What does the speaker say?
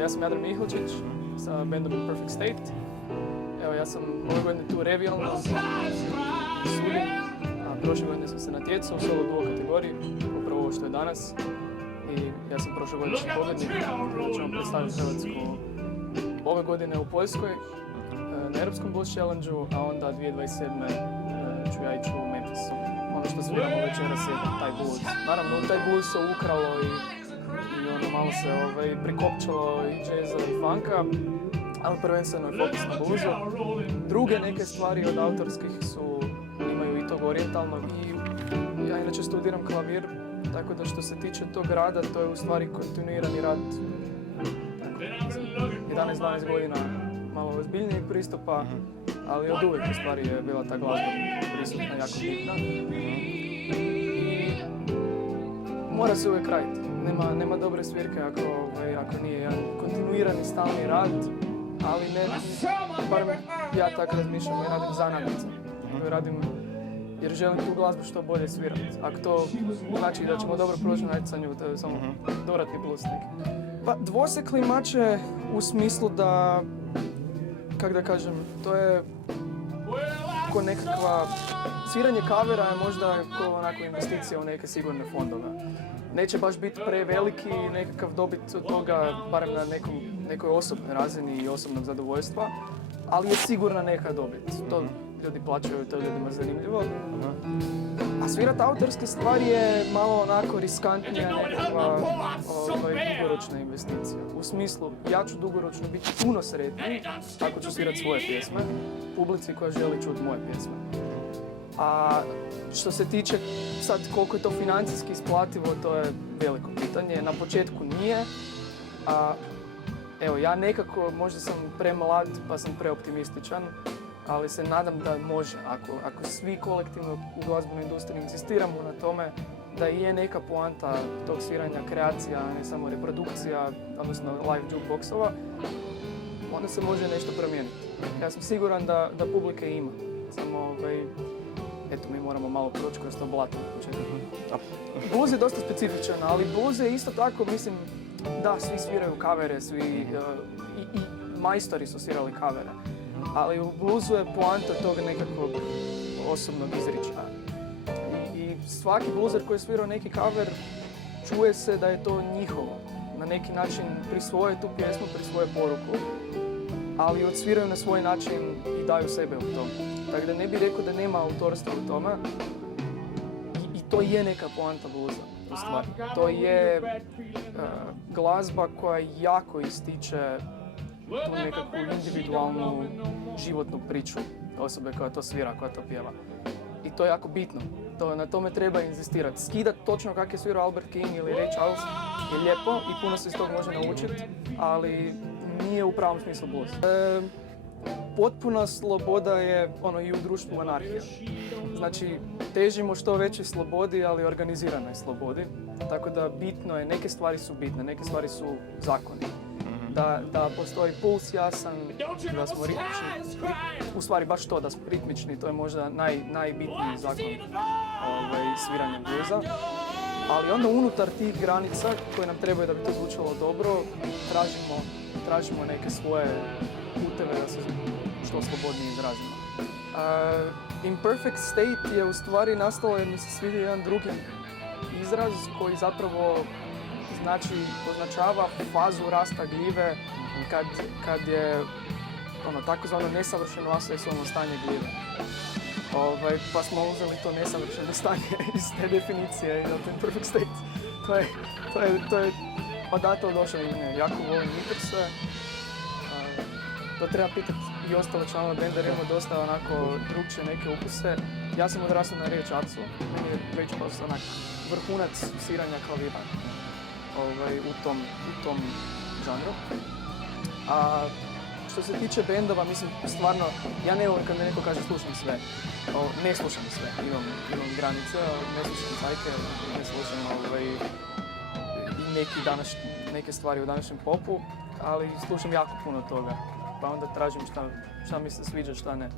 Ja sam Jadran Mihlčić sa bandom Imperfect State. Evo, ja sam ove godine tu revijalno sudim, a prošle godine sam se natjecao u solo duo kategoriji, upravo ovo što je danas. I ja sam prošlogodišnji pobjednik, da ćemo predstaviti Hrvatsku ove godine u Poljskoj na Europskom Blues Challenge-u, a onda 2027. Ću ja ići u Memphisu. Ono što sviramo večeras je taj blues. Naravno, u taj blues se ukralo i ono malo se prikopčalo i jazza i funka, ali prvenstveno je fokus na bluesu. Druge neke stvari od autorskih imaju i tog orijentalnog i ja inače studiram klavir, tako da što se tiče tog rada, to je u stvari kontinuirani rad 11-12 godina malo ozbiljnijeg pristupa, ali od uvijek u stvari je bila ta glazba prisutna, jako bitna. I mora se uvijek raditi. Nema dobre svirke ako nije jedan kontinuirani, stalni rad, ali barem ja tako razmišljam i radim za nadnice. Jer želim tu glazbu što bolje svirati. Ako to znači da ćemo dobro proći na natjecanju, to je samo dodatni plus neki. Pa dvosekli mače u smislu da, kako da kažem, to je ko nekakva, sviranje kavera je možda ko onako investicija u neke sigurne fondove. Neće baš biti preveliki nekakav dobit od toga, barem na nekoj osobnoj razini i osobnog zadovoljstva, ali je sigurna neka dobit. To ljudi plaćaju, to je ljudima zanimljivo. A svirat autorske stvari je malo onako riskantnija nekakva dugoročna investicija. U smislu, ja ću dugoročno biti puno sretniji ako ću svirat svoje pjesme, publici koja želi čuti moje pjesme. A što se tiče sad koliko je to financijski isplativo, to je veliko pitanje. Na početku nije. Evo, ja nekako, možda sam premlad pa sam preoptimističan, ali se nadam da može. Ako svi kolektivno u glazbenoj industriji insistiramo na tome da je neka poanta tog sviranja, kreacija, ne samo reprodukcija, odnosno live jukeboxova, onda se može nešto promijeniti. Ja sam siguran da publike ima. Samo, eto, mi moramo malo proći kroz to blato na početku. Blues je dosta specifičan, ali blues je isto tako, mislim, da, svi sviraju kavere, i majstori su svirali kavere. Ali u bluesu je poanta tog nekakvog osobnog izričaja. I svaki blueser koji je svirao neki kaver, čuje se da je to njihovo. Na neki način prisvoje tu pjesmu, prisvoje poruku, ali odsviraju na svoj način i daju sebe u to. Tako da ne bih rekao da nema autorstva u tome. I to je neka poanta bluesa, u stvari. To je glazba koja jako ističe tu nekakvu individualnu životnu priču osobe koja to svira, koja to pjeva. I to je jako bitno. Na tome treba inzistirati. Skidati točno kako je svirao Albert King ili Ray Charles je lijepo i puno se iz toga može naučiti, ali nije u pravom smislu blues. Potpuna sloboda je i u društvu anarhija. Znači, težimo što većoj slobodi, ali organiziranoj slobodi. Tako da bitno je, neke stvari su bitne, neke stvari su zakoni. Da postoji puls jasan, da smo ritmični. U stvari baš to, da smo ritmični, to je možda najbitniji zakon sviranja bluesa. Ali onda unutar tih granica koje nam trebaju da bi to zvučalo dobro, tražimo neke svoje puteve da se što slobodnije izrazimo. Imperfect State je u stvari nastalo jer mi se svidio jedan drugi izraz koji zapravo označava fazu rasta gljive kad je takozvano nesavršeno aseksualno stanje gljive. Pa smo uzeli to nesavršeno stanje iz te definicije i Imperfect State. To je odatle došlo ime. Jako volim Imperse. To treba pitati i ostale članove benda jer imamo dosta onako drugčije neke ukuse. Ja sam odrastao na Ray Charlesu. Meni je Ray Charles onak vrhunac sviranja klavira u tom žanru. A što se tiče bendova, mislim, stvarno, ja ne volim kad me neko kaže slušam sve. Ne slušam sve, imam granice, ne slušam cajke, ne slušam i neke stvari u današnjem popu, ali slušam jako puno toga. Pa onda tražim šta mi se sviđa, šta ne.